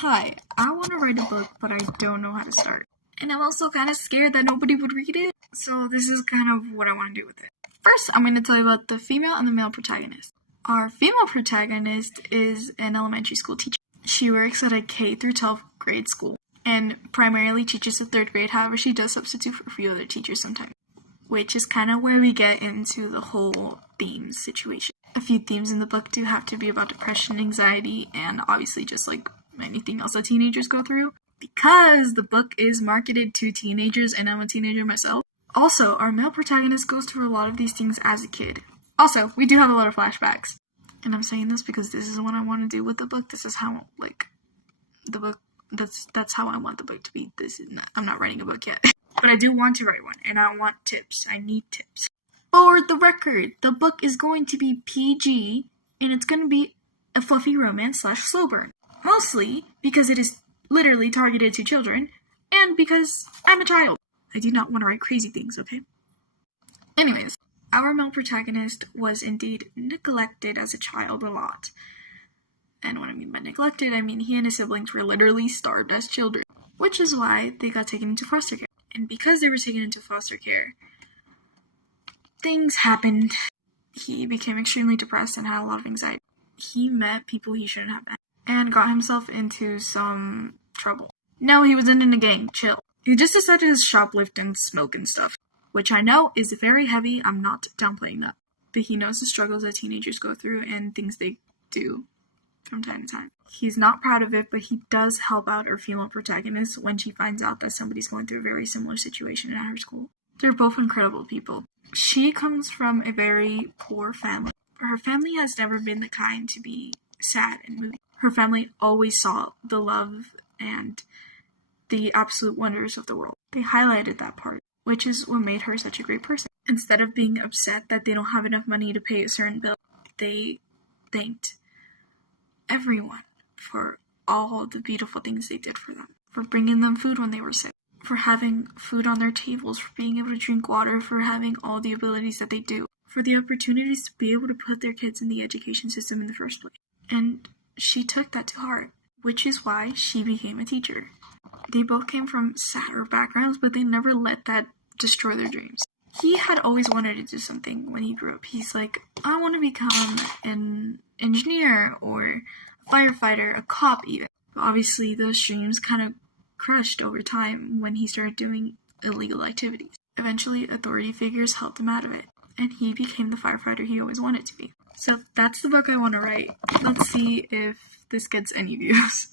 Hi, I want to write a book, but I don't know how to start. And I'm also kind of scared that nobody would read it, so this is kind of what I want to do with it. First, I'm going to tell you about the female and the male protagonist. Our female protagonist is an elementary school teacher. She works at a K through 12 grade school and primarily teaches the 3rd grade. However, she does substitute for a few other teachers sometimes, which is kind of where we get into the whole themes situation. A few themes in the book do have to be about depression, anxiety, and obviously just like anything else that teenagers go through, because the book is marketed to teenagers and I'm a teenager myself. Also, our male protagonist goes through a lot of these things as a kid. Also, we do have a lot of flashbacks. And I'm saying this because this is what I want to do with the book. This is how, the book, that's how I want the book to be. I'm not writing a book yet. But I do want to write one, and I want tips. I need tips. For the record, the book is going to be PG, and it's going to be a fluffy romance / slow burn. Mostly because it is literally targeted to children, and because I'm a child. I do not want to write crazy things, okay? Anyways, our male protagonist was indeed neglected as a child a lot. And what I mean by neglected, I mean he and his siblings were literally starved as children, which is why they got taken into foster care. And because they were taken into foster care, things happened. He became extremely depressed and had a lot of anxiety. He met people he shouldn't have met and got himself into some trouble. No, he wasn't in a gang, chill. He just decided to shoplift and smoke and stuff, which I know is very heavy. I'm not downplaying that. But he knows the struggles that teenagers go through and things they do from time to time. He's not proud of it, but he does help out our female protagonist when she finds out that somebody's going through a very similar situation at her school. They're both incredible people. She comes from a very poor family. Her family has never been the kind to be sad and moody. Her family always saw the love and the absolute wonders of the world. They highlighted that part, which is what made her such a great person. Instead of being upset that they don't have enough money to pay a certain bill, they thanked everyone for all the beautiful things they did for them, for bringing them food when they were sick, for having food on their tables, for being able to drink water, for having all the abilities that they do, for the opportunities to be able to put their kids in the education system in the first place. And she took that to heart, which is why she became a teacher. They both came from sadder backgrounds, but they never let that destroy their dreams. He had always wanted to do something when he grew up. He's like, I want to become an engineer or a firefighter, a cop even. But obviously, those dreams kind of crushed over time when he started doing illegal activities. Eventually, authority figures helped him out of it, and he became the firefighter he always wanted to be. So that's the book I want to write. Let's see if this gets any views.